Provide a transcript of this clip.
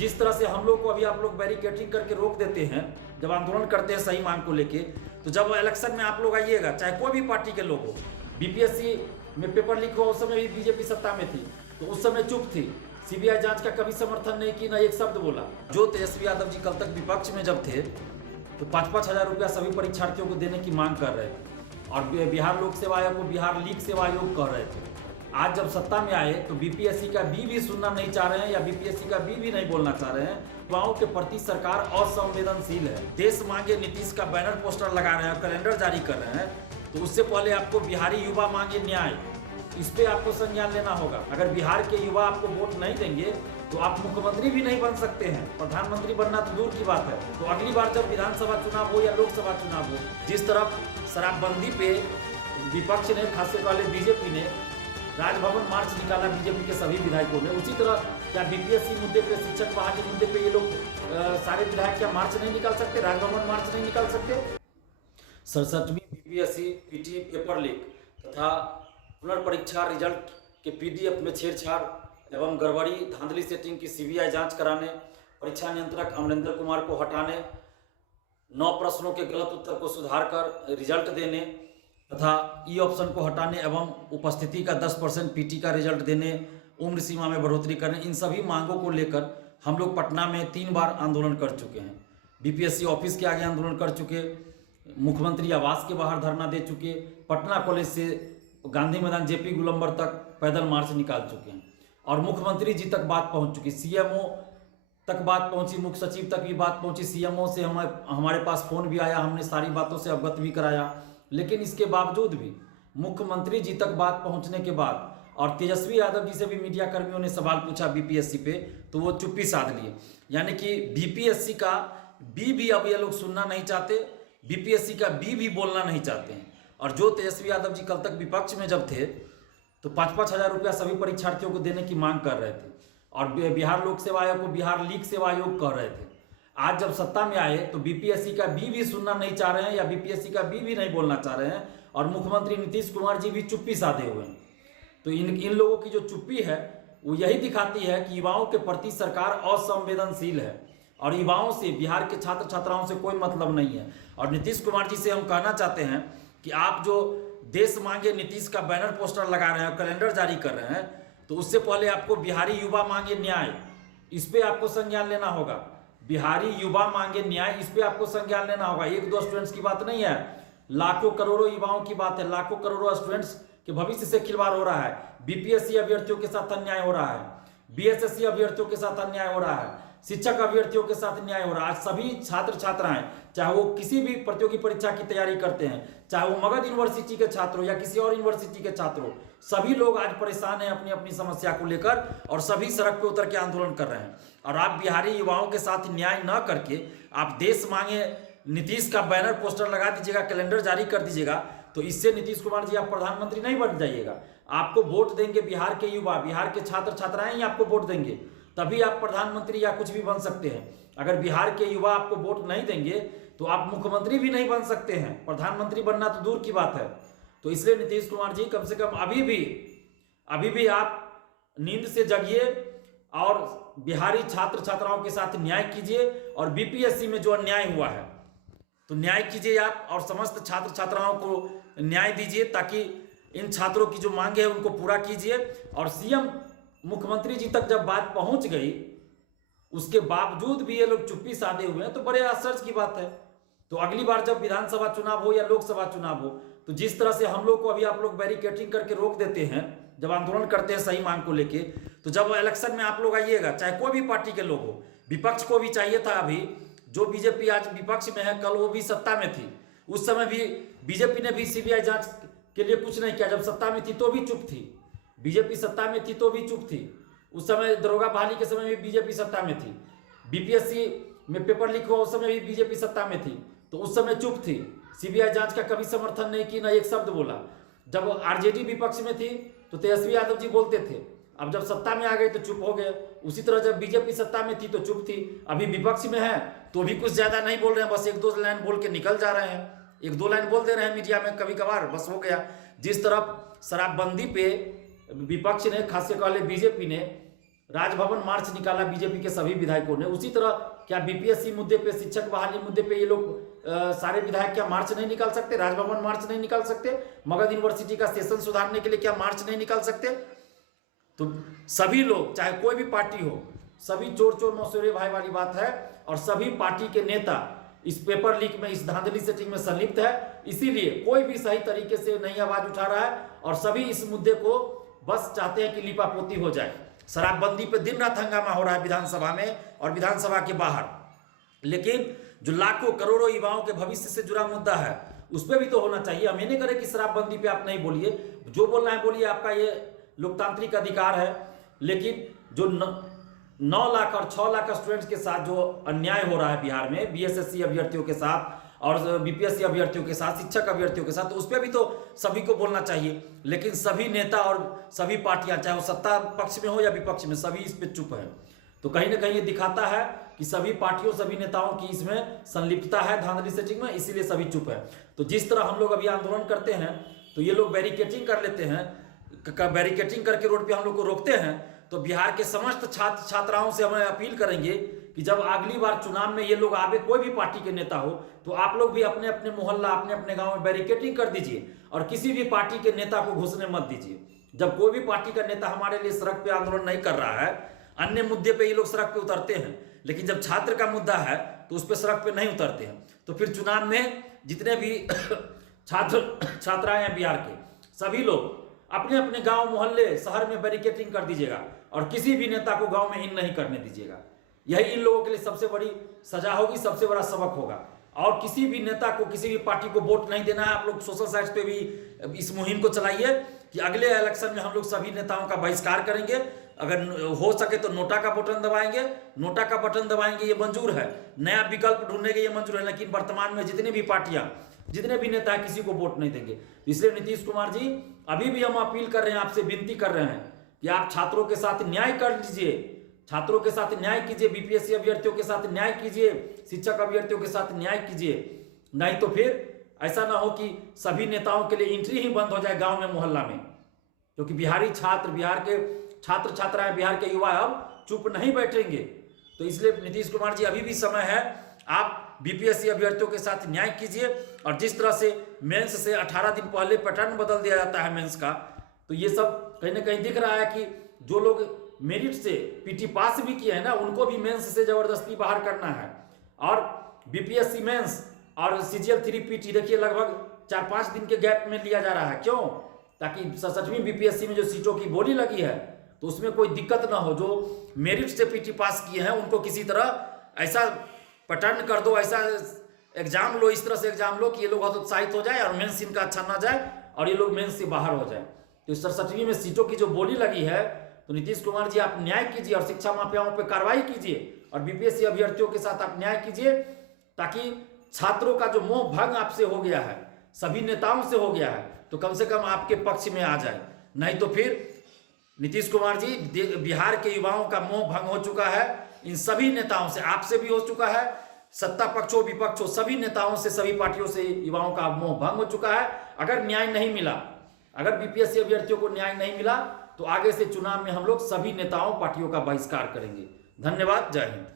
जिस तरह से हम लोग को अभी आप लोग बैरिकेटिंग करके रोक देते हैं जब आंदोलन करते हैं सही मांग को लेके, तो जब इलेक्शन में आप लोग आइएगा, चाहे कोई भी पार्टी के लोग हो, बीपीएससी में पेपर लीक हुआ उस समय भी बीजेपी सत्ता में थी तो उस समय चुप थी, सीबीआई जांच का कभी समर्थन नहीं की, ना एक शब्द बोला। जो तेजस्वी यादव जी कल तक विपक्ष में जब थे तो 5-5 हज़ार रुपया सभी परीक्षार्थियों को देने की मांग कर रहे थे और बिहार लोक सेवा आयोग को बिहार लीक सेवा आयोग कह रहे थे। आज जब सत्ता में आए तो बीपीएससी का भी सुनना नहीं चाह रहे हैं या बीपीएससी का भी नहीं बोलना चाह रहे हैं। युवाओं के प्रति सरकार असंवेदनशील है। देश मांगे नीतीश का बैनर पोस्टर लगा रहे हैं, कैलेंडर जारी कर रहे हैं, तो उससे पहले आपको बिहारी युवा मांगे न्याय, इस पे आपको संज्ञान लेना होगा। अगर बिहार के युवा आपको वोट नहीं देंगे तो आप मुख्यमंत्री भी नहीं बन सकते हैं, प्रधानमंत्री बनना तो दूर की बात है। तो अगली बार जब विधानसभा चुनाव हो या लोकसभा चुनाव हो, जिस तरफ शराबबंदी पे विपक्ष ने, खासकर वाले बीजेपी ने राजभवन मार्च निकाला बीजेपी के सभी विधायकों ने, उसी तरह क्या बीपीएससी मुद्दे पे, शिक्षक बहाली मुद्दे पे ये लोग सारे विधायक क्या मार्च नहीं निकाल सकते, राजभवन मार्च नहीं निकाल सकते? 67वीं बीपीएससी पीटी पेपर लीक तथा पुनर्परीक्षा रिजल्ट के पीडीएफ में छेड़छाड़ एवं गड़बड़ी, धांधली सेटिंग की सीबीआई जांच कराने, परीक्षा नियंत्रक अमरेंद्र कुमार को हटाने, 9 प्रश्नों के गलत उत्तर को सुधार कर रिजल्ट देने तथा ई ऑप्शन को हटाने एवं उपस्थिति का 10% पीटी का रिजल्ट देने, उम्र सीमा में बढ़ोतरी करने, इन सभी मांगों को लेकर हम लोग पटना में 3 बार आंदोलन कर चुके हैं। बीपीएससी ऑफिस के आगे आंदोलन कर चुके, मुख्यमंत्री आवास के बाहर धरना दे चुके, पटना कॉलेज से गांधी मैदान जेपी गोलंबर तक पैदल मार्च निकाल चुके हैं और मुख्यमंत्री जी तक बात पहुंच चुकी, सीएमओ तक बात पहुंची, मुख्य सचिव तक भी बात पहुंची, सीएमओ से हमारे पास फोन भी आया, हमने सारी बातों से अवगत भी कराया। लेकिन इसके बावजूद भी मुख्यमंत्री जी तक बात पहुंचने के बाद और तेजस्वी यादव जी से भी मीडिया कर्मियों ने सवाल पूछा बीपीएससी पे, तो वो चुप्पी साध लिए। यानी कि बीपीएससी का भी अब ये लोग सुनना नहीं चाहते, बीपीएससी का भी बोलना नहीं चाहते हैं। और जो तेजस्वी यादव जी कल तक विपक्ष में जब थे तो 5-5 हज़ार रुपया सभी परीक्षार्थियों को देने की मांग कर रहे थे और बिहार लोक सेवा आयोग को बिहार लीक सेवा आयोग कह रहे थे। आज जब सत्ता में आए तो बीपीएससी का भी सुनना नहीं चाह रहे हैं या बीपीएससी का भी नहीं बोलना चाह रहे हैं और मुख्यमंत्री नीतीश कुमार जी भी चुप्पी साधे हुए हैं। तो इन लोगों की जो चुप्पी है वो यही दिखाती है कि युवाओं के प्रति सरकार असंवेदनशील है और युवाओं से, बिहार के छात्र छात्राओं से कोई मतलब नहीं है। और नीतीश कुमार जी से हम कहना चाहते हैं कि आप जो देश मांगे नीतीश का बैनर पोस्टर लगा रहे हैं, कैलेंडर जारी कर रहे हैं, तो उससे पहले आपको बिहारी युवा मांगे न्याय, इस पे आपको संज्ञान लेना होगा। बिहारी युवा मांगे न्याय, इस पे आपको संज्ञान लेना होगा। 1-2 स्टूडेंट्स की बात नहीं है, लाखों करोड़ों युवाओं की बात है, लाखों करोड़ों स्टूडेंट्स के भविष्य से खिलवाड़ हो रहा है। बीपीएससी अभ्यर्थियों के साथ अन्याय हो रहा है, बीएसएससी अभ्यर्थियों के साथ अन्याय हो रहा है, शिक्षक अभ्यर्थियों के साथ न्याय हो रहा है। आज सभी छात्र छात्राएं, चाहे वो किसी भी प्रतियोगी परीक्षा की तैयारी करते हैं, चाहे वो मगध यूनिवर्सिटी के छात्र हो या किसी और यूनिवर्सिटी के छात्र हो, सभी लोग आज परेशान हैं अपनी अपनी समस्या को लेकर और सभी सड़क पे उतर के आंदोलन कर रहे हैं। और आप बिहारी युवाओं के साथ न्याय न करके आप देश मांगे नीतीश का बैनर पोस्टर लगा दीजिएगा, कैलेंडर जारी कर दीजिएगा, तो इससे नीतीश कुमार जी आप प्रधानमंत्री नहीं बन जाइएगा। आपको वोट देंगे बिहार के युवा, बिहार के छात्र छात्राएं ही आपको वोट देंगे, तभी आप प्रधानमंत्री या कुछ भी बन सकते हैं। अगर बिहार के युवा आपको वोट नहीं देंगे तो आप मुख्यमंत्री भी नहीं बन सकते हैं, प्रधानमंत्री बनना तो दूर की बात है। तो इसलिए नीतीश कुमार जी कम से कम अभी भी आप नींद से जगिए और बिहारी छात्र छात्राओं के साथ न्याय कीजिए और बीपीएससी में जो अन्याय हुआ है तो न्याय कीजिए आप और समस्त छात्र छात्राओं को न्याय दीजिए, ताकि इन छात्रों की जो मांगे है उनको पूरा कीजिए। और सीएम मुख्यमंत्री जी तक जब बात पहुंच गई उसके बावजूद भी ये लोग चुप्पी साधे हुए हैं, तो बड़े आश्चर्य की बात है। तो अगली बार जब विधानसभा चुनाव हो या लोकसभा चुनाव हो, तो जिस तरह से हम लोग को अभी आप लोग बैरिकेटिंग करके रोक देते हैं जब आंदोलन करते हैं सही मांग को लेके, तो जब इलेक्शन में आप लोग आइएगा, चाहे कोई भी पार्टी के लोग हो, विपक्ष को भी चाहिए था, अभी जो बीजेपी आज विपक्ष में है कल वो भी सत्ता में थी, उस समय भी बीजेपी ने भी सीबीआई जांच के लिए कुछ नहीं किया। जब सत्ता में थी तो भी चुप थी, बीजेपी सत्ता में थी तो भी चुप थी। उस समय दरोगा बहाली के समय भी बीजेपी सत्ता में थी, बीपीएससी में पेपर लीक हुआ उस समय भी बीजेपी सत्ता में थी, तो उस समय चुप थी, सीबीआई जांच का कभी समर्थन नहीं की, ना एक शब्द बोला। जब आरजेडी विपक्ष में थी तो तेजस्वी यादव जी बोलते थे, अब जब सत्ता में आ गए तो चुप हो गए। उसी तरह जब बीजेपी सत्ता में थी तो चुप थी, अभी विपक्ष में है तो भी कुछ ज्यादा नहीं बोल रहे हैं, बस 1-2 लाइन बोल के निकल जा रहे हैं, 1-2 लाइन बोल दे रहे हैं मीडिया में कभी कभार, बस हो गया। जिस तरफ शराबबंदी पे विपक्ष ने, खासकर वाले बीजेपी ने राजभवन मार्च निकाला बीजेपी के सभी विधायकों ने, उसी तरह क्या बीपीएससी मुद्दे पे, शिक्षक बहाली मुद्दे पे ये लोग सारे विधायक क्या मार्च नहीं निकाल सकते? राजभवन मार्च नहीं निकाल सकते? मगध यूनिवर्सिटी का सेशन सुधारने के लिए क्या मार्च नहीं निकाल सकते? तो सभी लोग, चाहे कोई भी पार्टी हो, सभी चोर चोर मौसेरे भाई वाली बात है। और सभी पार्टी के नेता इस पेपर लीक में, इस धांधली सेटिंग में संलिप्त है। इसीलिए कोई भी सही तरीके से नहीं आवाज उठा रहा है और सभी इस मुद्दे को बस चाहते हैं कि लिपापोती हो जाए। शराबबंदी पे दिन रात हंगामा हो रहा है विधानसभा में और विधानसभा के बाहर, लेकिन जो लाखों करोड़ों युवाओं के भविष्य से जुड़ा मुद्दा है उस पर भी तो होना चाहिए। हम ये नहीं करें कि शराबबंदी पे आप नहीं बोलिए, जो बोलना है बोलिए, आपका ये लोकतांत्रिक अधिकार है। लेकिन जो 9 लाख और 6 लाख स्टूडेंट्स के साथ जो अन्याय हो रहा है बिहार में, बीएसएससी अभ्यर्थियों के साथ और बीपीएससी अभ्यर्थियों के साथ, शिक्षक अभ्यर्थियों के साथ, तो उस पर भी तो सभी को बोलना चाहिए। लेकिन सभी नेता और सभी पार्टियां, चाहे वो सत्ता पक्ष में हो या विपक्ष में, सभी इस पर चुप है। तो कहीं ना कहीं ये दिखाता है कि सभी पार्टियों, सभी नेताओं की इसमें संलिप्तता है धांधली सेटिंग में, इसीलिए सभी चुप है। तो जिस तरह हम लोग अभी आंदोलन करते हैं तो ये लोग बैरिकेटिंग कर लेते हैं, बैरिकेटिंग करके रोड पे हम लोग को रोकते हैं। तो बिहार के समस्त छात्र छात्राओं से हमें अपील करेंगे कि जब अगली बार चुनाव में ये लोग आवे, कोई भी पार्टी के नेता हो, तो आप लोग भी अपने अपने मोहल्ला, अपने अपने गांव में बैरिकेटिंग कर दीजिए और किसी भी पार्टी के नेता को घुसने मत दीजिए। जब कोई भी पार्टी का नेता हमारे लिए सड़क पे आंदोलन नहीं कर रहा है, अन्य मुद्दे पे ये लोग सड़क पे उतरते हैं, लेकिन जब छात्र का मुद्दा है तो उस पर सड़क पे नहीं उतरते हैं। तो फिर चुनाव में जितने भी छात्र छात्राएं हैं बिहार के, सभी लोग अपने अपने गांव, मोहल्ले, शहर में बैरिकेटिंग कर दीजिएगा और किसी भी नेता को गांव में इन नहीं करने दीजिएगा। यही इन लोगों के लिए सबसे बड़ी सजा होगी, सबसे बड़ा सबक होगा। और किसी भी नेता को, किसी भी पार्टी को वोट नहीं देना है। आप लोग सोशल साइट्स पे भी इस मुहिम को चलाइए कि अगले इलेक्शन में हम लोग सभी नेताओं का बहिष्कार करेंगे। अगर हो सके तो नोटा का बटन दबाएंगे, नोटा का बटन दबाएंगे, ये मंजूर है। नया विकल्प ढूंढेंगे, ये मंजूर है। लेकिन वर्तमान में जितने भी पार्टियां, जितने भी नेता है, किसी को वोट नहीं देंगे। इसलिए नीतीश कुमार जी, अभी भी हम अपील कर रहे हैं, आपसे विनती कर रहे हैं कि आप छात्रों के साथ न्याय कर लीजिए, छात्रों के साथ न्याय कीजिए, बीपीएससी अभ्यर्थियों के साथ न्याय कीजिए, शिक्षक अभ्यर्थियों के साथ न्याय कीजिए। नहीं तो फिर ऐसा ना हो कि सभी नेताओं के लिए एंट्री ही बंद हो जाए गांव में, मोहल्ला में। क्योंकि बिहारी छात्र, बिहार के छात्र छात्राएं, बिहार के युवा अब चुप नहीं बैठेंगे। तो इसलिए नीतीश कुमार जी, अभी भी समय है, आप बीपीएससी अभ्यर्थियों के साथ न्याय कीजिए। और जिस तरह से मेंस से 18 दिन पहले पैटर्न बदल दिया जाता है मेंस का, तो ये सब कहीं ना कहीं दिख रहा है कि जो लोग मेरिट से पीटी पास भी किए हैं ना, उनको भी मेंस से जबरदस्ती बाहर करना है। और बीपीएससी मेंस और सीजीएल 3 पीटी देखिए लगभग 4-5 दिन के गैप में लिया जा रहा है। क्यों? ताकि 67वीं बीपीएससी में जो सीटों की बोली लगी है तो उसमें कोई दिक्कत ना हो। जो मेरिट से पीटी पास किए हैं उनको किसी तरह ऐसा पैटर्न कर दो, ऐसा एग्जाम लो, इस तरह से एग्जाम लो कि ये लोग हतोत्साहित हो जाए और मेंस इनका अच्छा ना जाए और ये लोग मेंस से बाहर हो जाए। तो 67वीं में सीटों की जो बोली लगी है, तो नीतीश कुमार जी, आप न्याय कीजिए और शिक्षा माफियाओं पर कार्रवाई कीजिए और बीपीएससी अभ्यर्थियों के साथ आप न्याय कीजिए, ताकि छात्रों का जो मोह भंग आपसे हो गया है, सभी नेताओं से हो गया है, तो कम से कम आपके पक्ष में आ जाए। नहीं तो फिर नीतीश कुमार जी, बिहार के युवाओं का मोह भंग हो चुका है इन सभी नेताओं से, आपसे भी हो चुका है, सत्ता पक्ष हो विपक्ष हो, सभी नेताओं से, सभी पार्टियों से युवाओं का मोह भंग हो चुका है। अगर न्याय नहीं मिला, अगर बीपीएससी अभ्यर्थियों को न्याय नहीं मिला, तो आगे से चुनाव में हम लोग सभी नेताओं, पार्टियों का बहिष्कार करेंगे। धन्यवाद। जय हिंद।